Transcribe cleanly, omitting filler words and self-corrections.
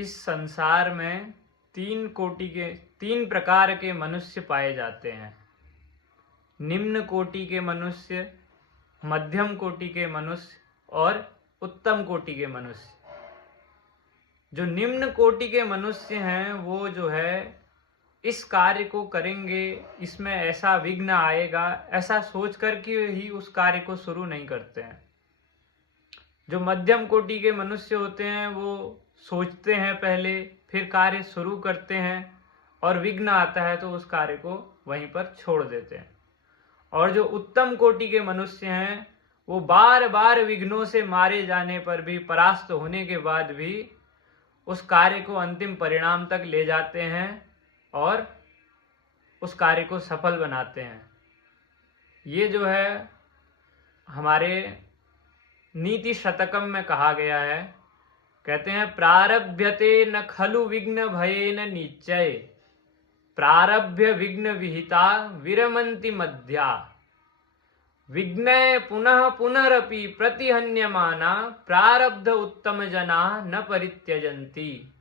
इस संसार में तीन प्रकार के मनुष्य पाए जाते हैं। निम्न कोटि के मनुष्य, मध्यम कोटि के मनुष्य और उत्तम कोटि के मनुष्य। जो निम्न कोटि के मनुष्य हैं वो जो है इस कार्य को करेंगे, इसमें ऐसा विघ्न आएगा, ऐसा सोच कर के ही उस कार्य को शुरू नहीं करते हैं। जो मध्यम कोटि के मनुष्य होते हैं वो सोचते हैं पहले, फिर कार्य शुरू करते हैं और विघ्न आता है तो उस कार्य को वहीं पर छोड़ देते हैं। और जो उत्तम कोटि के मनुष्य हैं वो बार बार विघ्नों से मारे जाने पर भी, परास्त होने के बाद भी उस कार्य को अंतिम परिणाम तक ले जाते हैं और उस कार्य को सफल बनाते हैं। ये जो है हमारे नीति शतकम में कहा गया है। कहते हैं प्रारभ्यते न खलु विघ्न भयेन निश्चय, प्रारभ्य विघ्न विहिता विरमन्ति मध्या, विघ्ने पुनः पुनरपि प्रतिहन्यमाना प्रारब्ध उत्तम जना न परित्यजन्ति।